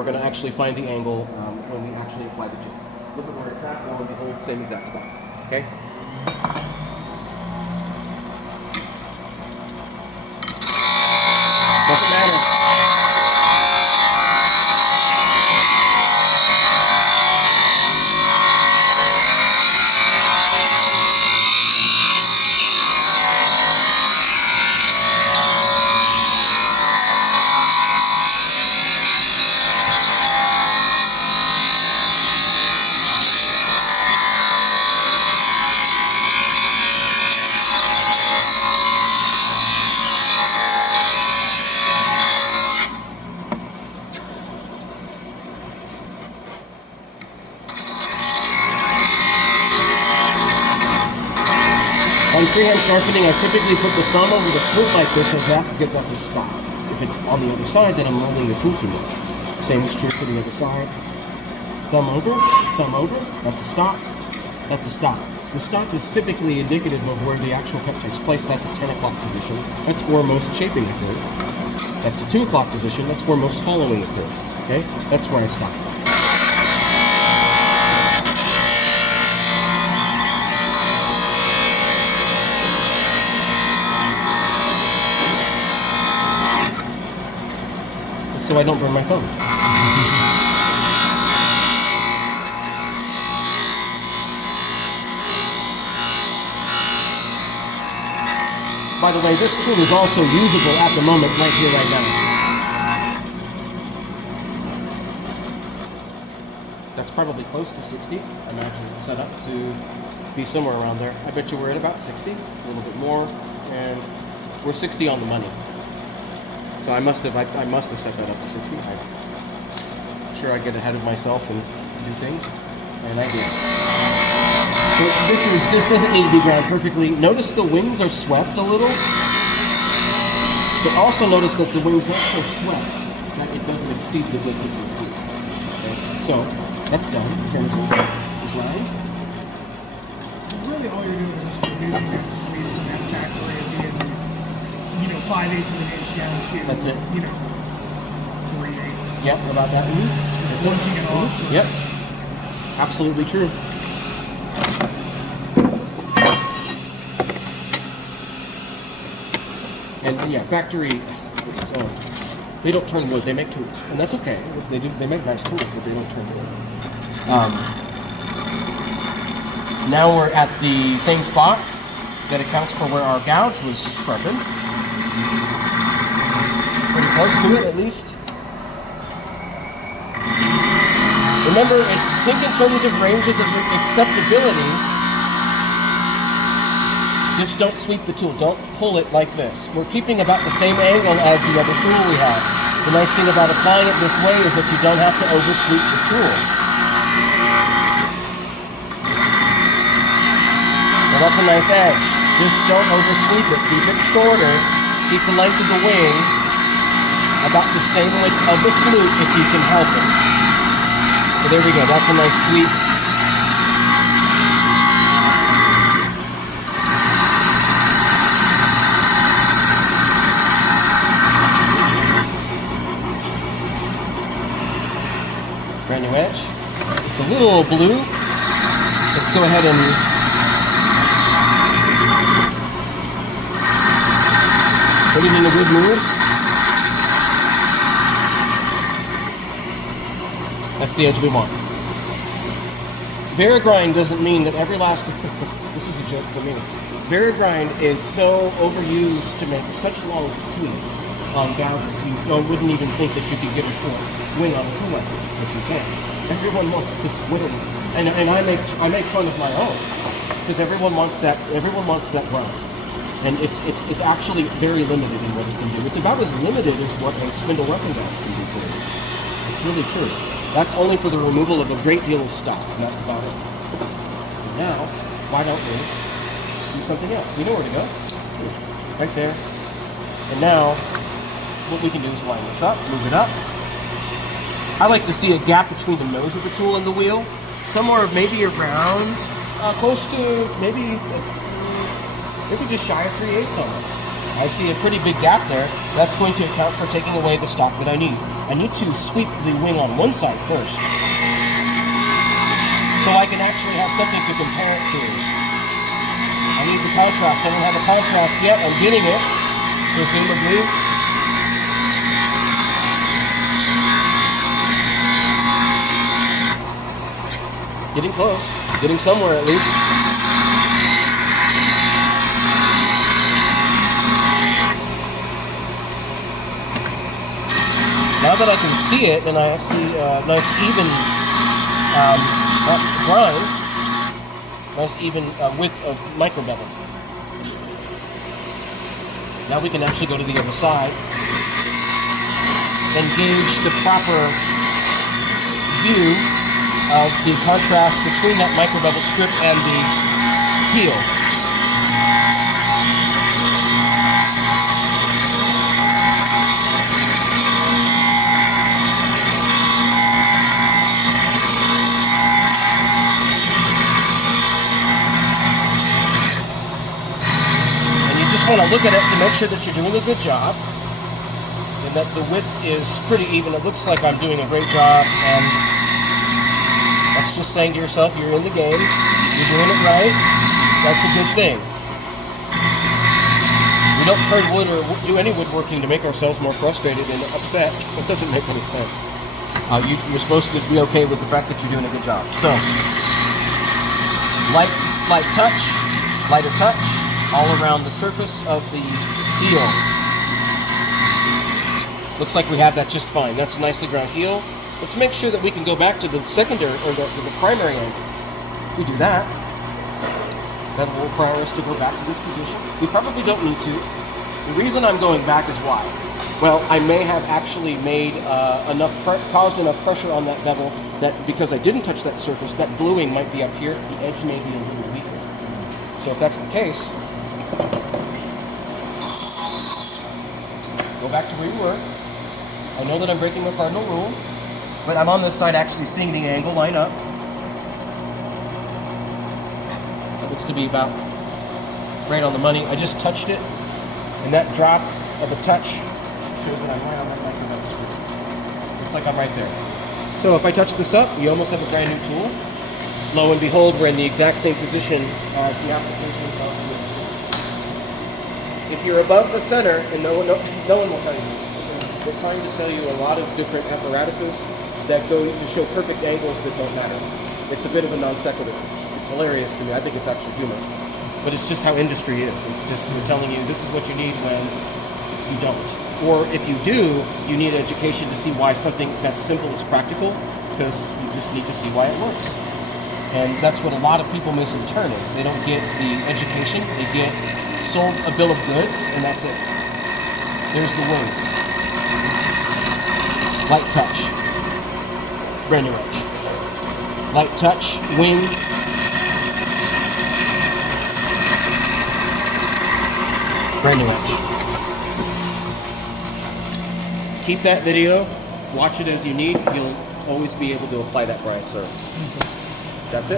we're going to actually find the angle when we actually apply the jig. Look at where it's at, lo and behold, same exact spot. Okay? Doesn't matter. On freehand sharpening, I typically put the thumb over the flute like this because that's a stop. If it's on the other side, then I'm rolling the tool too much. Same is true for the other side. Thumb over, that's a stop, that's a stop. The stop is typically indicative of where the actual cut takes place. That's a 10 o'clock position. That's where most shaping occurs. That's a 2 o'clock position. That's where most hollowing occurs. Okay? That's where I stop. So I don't burn my thumb. By the way, this tool is also usable at the moment, right here, right now. That's probably close to 60. I imagine it's set up to be somewhere around there. I bet you we're at about 60, a little bit more, and we're 60 on the money. So I must have set that up to 60. I'm sure I get ahead of myself and do things, and I do. So this doesn't need to be ground perfectly. Notice the wings are swept a little. But also notice that the wings aren't so swept that it doesn't exceed the width of the flute. Okay? So that's done in terms of this line. So really all you're doing is just reducing that sweep from that factory of being 5/8 of an inch down to, that's it. 3/8. Yep, about that. That's working it off. Yep. Absolutely true. And yeah, factory, they don't turn wood, they make tools. And that's okay. They make nice tools, but they don't turn wood. Now we're at the same spot that accounts for where our gouge was sharpened. Pretty close to it, at least. Remember, think in terms of ranges of acceptability. Just don't sweep the tool. Don't pull it like this. We're keeping about the same angle as the other tool we have. The nice thing about applying it this way is that you don't have to oversweep the tool. Now that's a nice edge. Just don't oversweep it. Keep it shorter. Keep the length of the wing about the same length of the flute if you can help it. So there we go. That's a nice sweep. Brand new edge. It's a little blue. Let's go ahead and put it in a good mood. That's the edge we want. Varigrind doesn't mean that every last... This is a joke for me. Varigrind is so overused to make such long sweeps on gouges. You wouldn't even think that you could get a short wing on a tool like this, but you can. Everyone wants this wing, and I make fun of my own because everyone wants that grind, and it's actually very limited in what it can do. It's about as limited as what a spindle weapon gouge can do for you. It's really true. That's only for the removal of a great deal of stock, and that's about it. And now, why don't we do something else? We know where to go. Right there. And now, what we can do is line this up, move it up. I like to see a gap between the nose of the tool and the wheel, somewhere maybe around, close to maybe just shy of 3/8 almost. I see a pretty big gap there. That's going to account for taking away the stock that I need. I need to sweep the wing on one side first, so I can actually have something to compare it to. I need the contrast. I don't have a contrast yet. I'm getting it, presumably. Getting close. Getting somewhere at least. Now that I can see it, and I see a nice even grind, nice even width of micro bevel. Now we can actually go to the other side and gauge the proper view of the contrast between that micro bevel strip and the heel. Want to look at it to make sure that you're doing a good job and that the width is pretty even. It looks like I'm doing a great job, and that's just saying to yourself, you're in the game, you're doing it right, that's a good thing. We don't turn wood or do any woodworking to make ourselves more frustrated and upset. It doesn't make any sense. You're supposed to be okay with the fact that you're doing a good job. So, light touch, lighter touch, all around the surface of the heel. Looks like we have that just fine. That's a nicely ground heel. Let's make sure that we can go back to the secondary, or the primary angle. If we do that, that will require us to go back to this position. We probably don't need to. The reason I'm going back is why? Well, I may have actually made caused enough pressure on that bevel that because I didn't touch that surface, that bluing might be up here. The edge may be a little weaker. So if that's the case, go back to where you were. I know that I'm breaking the cardinal rule, but I'm on this side actually seeing the angle line up. That looks to be about right on the money. I just touched it, and that drop of a touch shows that I'm right on that micro bevel screw. Looks like I'm right there. So if I touch this up, you almost have a brand new tool. Lo and behold, we're in the exact same position as the application of the. If you're above the center, and no one will tell you this, they're trying to sell you a lot of different apparatuses that go to show perfect angles that don't matter. It's a bit of a non sequitur. It's hilarious to me. I think it's actually humor. But it's just how industry is. It's just we're telling you this is what you need when you don't. Or if you do, you need education to see why something that simple is practical, because you just need to see why it works. And that's what a lot of people miss in turning. They don't get the education. They get sold a bill of goods, and that's it. There's the wing. Light touch. Brand new edge. Light touch, wing. Brand new edge. Keep that video. Watch it as you need. You'll always be able to apply that Bryant serve. That's it.